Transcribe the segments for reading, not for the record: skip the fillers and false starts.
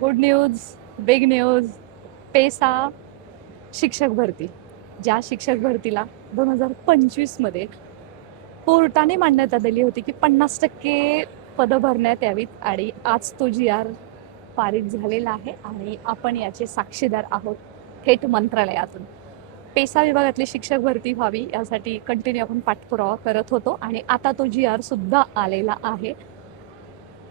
Good news, big news. PESA शिक्षक भरती, ज्या शिक्षक भरतीला 2025 मध्ये कोर्टाने मान्यता दिली होती की 50% पदं भरण्यात यावीत आणि आज तो जी आर पारित झालेला आहे आणि आपण याचे साक्षीदार आहोत थेट मंत्रालयातून. पेसा विभागातली शिक्षक भरती व्हावी यासाठी कंटिन्यू आपण पाठपुरावा करत होतो आणि आता तो जी आर सुद्धा आलेला आहे.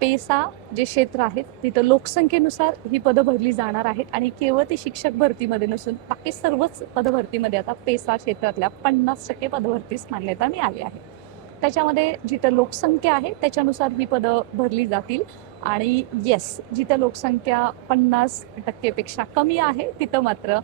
पेसा जे क्षेत्र आहेत तिथं लोकसंख्येनुसार ही पदं भरली जाणार आहेत आणि केवळ ती शिक्षक भरतीमध्ये नसून बाकी सर्वच पदभरतीमध्ये आता पेसा क्षेत्रातल्या 50% पदभरतीस मान्यता मिळाली आहे. त्याच्यामध्ये जिथं लोकसंख्या आहे त्याच्यानुसार ही पदं भरली जातील आणि येस, जिथं लोकसंख्या 50% कमी आहे तिथं मात्र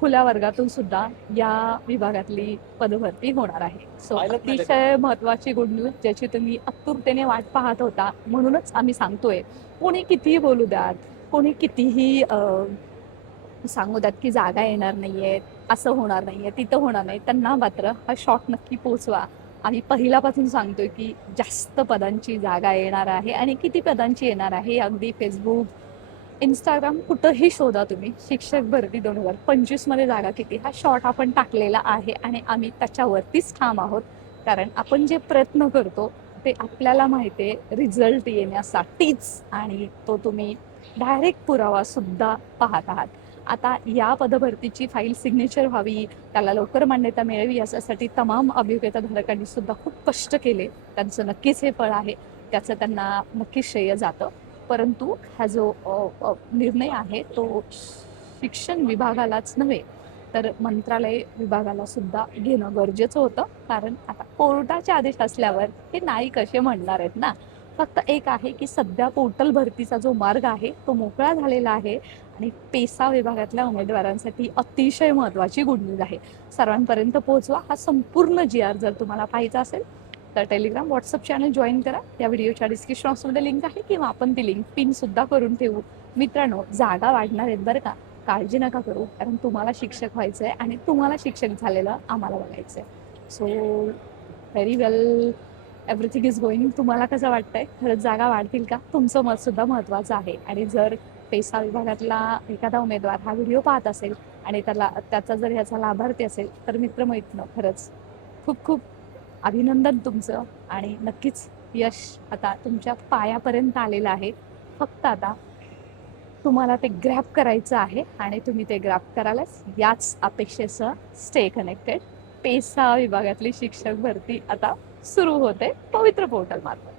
खुल्या वर्गातून सुद्धा या विभागातली पदभरती होणार आहे. सो अतिशय महत्वाची गुड न्यूज ज्याची तुम्ही आतुरतेने वाट पाहत होता, म्हणूनच आम्ही सांगतोय. कोणी कितीही बोलू द्यात, कोणी कितीही सांगू द्यात की जागा येणार नाहीये, असं होणार नाहीये, तिथं होणार नाही, त्यांना मात्र हा शॉट नक्की पोचवा. आम्ही पहिल्यापासून सांगतोय की जास्त पदांची जागा येणार आहे आणि किती पदांची येणार आहे अगदी फेसबुक, इंस्टाग्राम कुठंही शोधा तुम्ही. शिक्षक भरती 2025 मध्ये जागा किती हा शॉर्ट आपण टाकलेला आहे आणि आम्ही त्याच्यावरतीच ठाम आहोत. कारण आपण जे प्रयत्न करतो ते आपल्याला माहिती आहे रिझल्ट येण्यासाठीच आणि तो तुम्ही डायरेक्ट पुरावा सुद्धा पाहत आहात. आता या पदभरतीची फाईल सिग्नेचर व्हावी, त्याला लवकर मान्यता मिळावी याच्यासाठी तमाम अभियोग्यताधारकांनी सुद्धा खूप कष्ट केले. त्यांचं नक्कीच हे फळ आहे, त्याचं त्यांना नक्कीच श्रेय जातं. परंतु हा जो निर्णय आहे तो शिक्षण विभागालाच नव्हे तर मंत्रालय विभागाला सुद्धा घेणं गरजेचं होतं. कारण आता कोर्टाचे आदेश असल्यावर हे नाही कसे म्हणणार आहेत ना. फक्त एक आहे की सध्या पोर्टल भरतीचा जो मार्ग आहे तो मोकळा झालेला आहे आणि पेसा विभागातल्या उमेदवारांसाठी अतिशय महत्त्वाची गुड न्यूज आहे. सर्वांपर्यंत पोहोचवा हा संपूर्ण जी आर. जर तुम्हाला पाहायचा असेल तर टेलिग्राम व्हॉट्सअप चॅनल जॉईन करा. या व्हिडिओच्या डिस्क्रिप्शन बॉक्समध्ये लिंक आहे किंवा आपण ती लिंक पिन सुद्धा करून ठेवू. मित्रांनो, जागा वाढणार आहेत बरं का, काळजी नका करू. कारण तुम्हाला शिक्षक व्हायचं आहे आणि तुम्हाला शिक्षक झालेलं आम्हाला बघायचं आहे. So very well, everything is going. तुम्हाला कसं वाटतंय, खरंच जागा वाढतील का? तुमचं मत सुद्धा महत्त्वाचं आहे. आणि जर पेसा विभागातला एखादा उमेदवार हा व्हिडिओ पाहत असेल आणि त्याचा जर ह्याचा लाभार्थी असेल तर मित्रमैत्रिणी खरंच खूप खूप अभिनंदन तुमचं आणि नक्कीच यश आता तुमच्या पायापर्यंत आलेलं आहे. फक्त आता तुम्हाला ते ग्रॅब करायचं आहे आणि तुम्ही ते ग्रॅब करालच. याच अपेक्षेसह स्टे कनेक्टेड. पेसा विभागातली शिक्षक भरती आता सुरू होते पवित्र पोर्टल मार्फत.